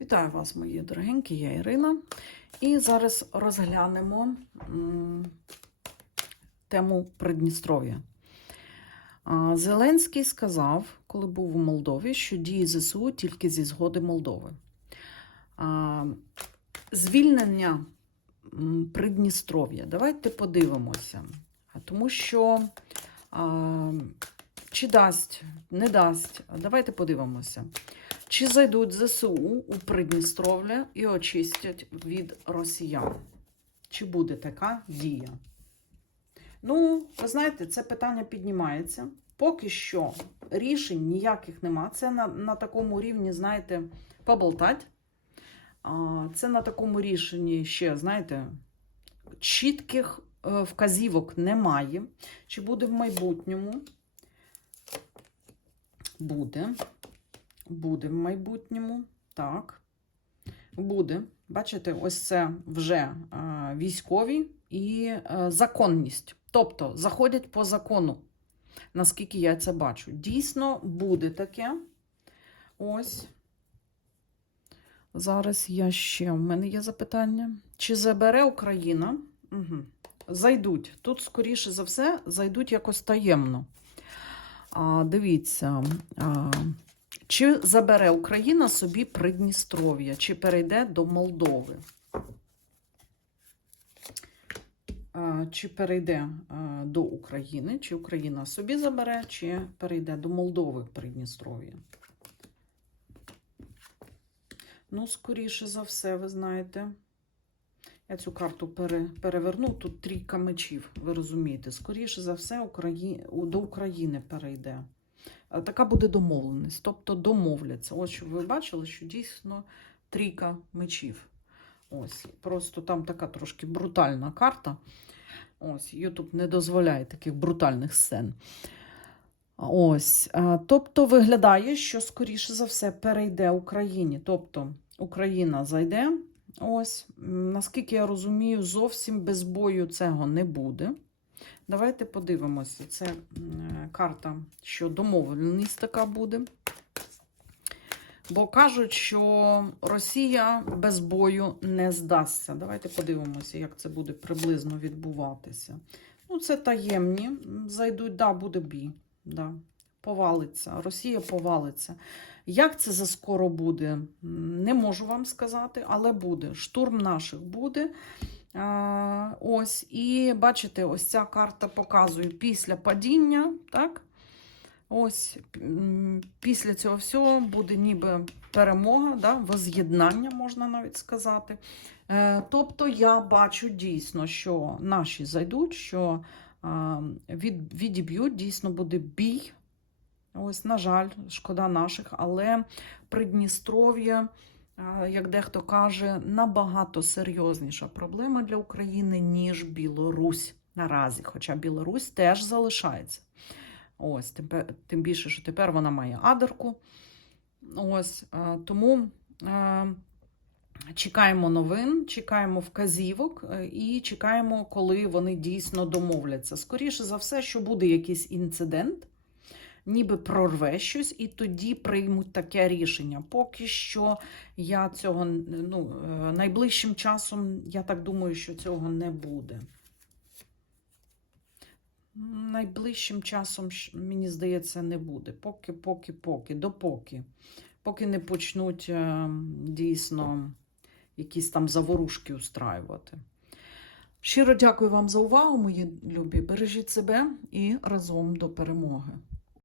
Вітаю вас, мої дорогенькі, я Ірина. І зараз розглянемо тему Придністров'я. Зеленський сказав, коли був у Молдові, що дії ЗСУ тільки зі згоди Молдови. Звільнення Придністров'я. Давайте подивимося. Тому що чи дасть, не дасть. Давайте подивимося. Чи зайдуть ЗСУ у Придністров'я і очистять від росіян? Чи буде така дія? Ну, ви знаєте, це питання піднімається. Поки що рішень ніяких нема. Це на, на такому рівні, знаєте, поболтать. Це на такому рішенні ще, знаєте, чітких е, вказівок немає. Чи буде в майбутньому? Буде. Буде в майбутньому. Так. Буде. Бачите, ось це вже е, військові і е, законність. Тобто заходять по закону, наскільки я це бачу. Дійсно, буде таке. Ось. Зараз я ще. У мене є запитання. Чи забере Україна? Угу. Зайдуть. Тут, скоріше за все, зайдуть якось таємно. Дивіться. Чи забере Україна собі Придністров'я, чи перейде до Молдови? Чи перейде до України, чи Україна собі забере, чи перейде до Молдови Придністров'я? Ну, скоріше за все, ви знаєте. Я цю карту пере, переверну. Тут трійка мечів, ви розумієте. Скоріше за все, Украї... до України перейде. Е, Така буде домовленість, тобто домовляться. Ось ви бачили, що дійсно трійка мечів. Ось, просто там така трошки брутальна карта. Ось, Ютуб не дозволяє таких брутальних сцен. Ось, е, тобто виглядає, що скоріше за все перейде Україні. Тобто Україна зайде. Ось, наскільки я розумію, зовсім без бою цього не буде. Давайте подивимося. Це карта, що домовленість така буде. Бо кажуть, що Росія без бою не здасться. Давайте подивимося, як це буде приблизно відбуватися. Ну, це таємні. Зайдуть, да, буде бій. Да. Повалиться. Росія повалиться. Як це за скоро буде? Не можу вам сказати, але буде. Штурм наших буде. Ось, і бачите, ось ця карта показує після падіння, так? Ось після цього всього буде ніби перемога, да? воз'єднання, можна навіть сказати. Е, тобто я бачу дійсно, що наші зайдуть, що від, відіб'ють, дійсно буде бій. Ось, на жаль, шкода наших, але Придністров'я як дехто каже, набагато серйозніша проблема для України, ніж Білорусь наразі. Хоча Білорусь теж залишається. Ось, тим, більше, що тепер вона має адерку. Ось, тому чекаємо новин, чекаємо вказівок е, і чекаємо, коли вони дійсно домовляться. Скоріше за все, що буде якийсь інцидент ніби прорве щось, і тоді приймуть таке рішення. Поки що я цього ну, е, найближчим часом, я так думаю, що цього не буде. Найближчим часом, мені здається, не буде. Поки, поки, поки, допоки. Поки не почнуть е, дійсно якісь там заворушки устраювати. Щиро дякую вам за увагу, мої любі. Бережіть себе і разом до перемоги.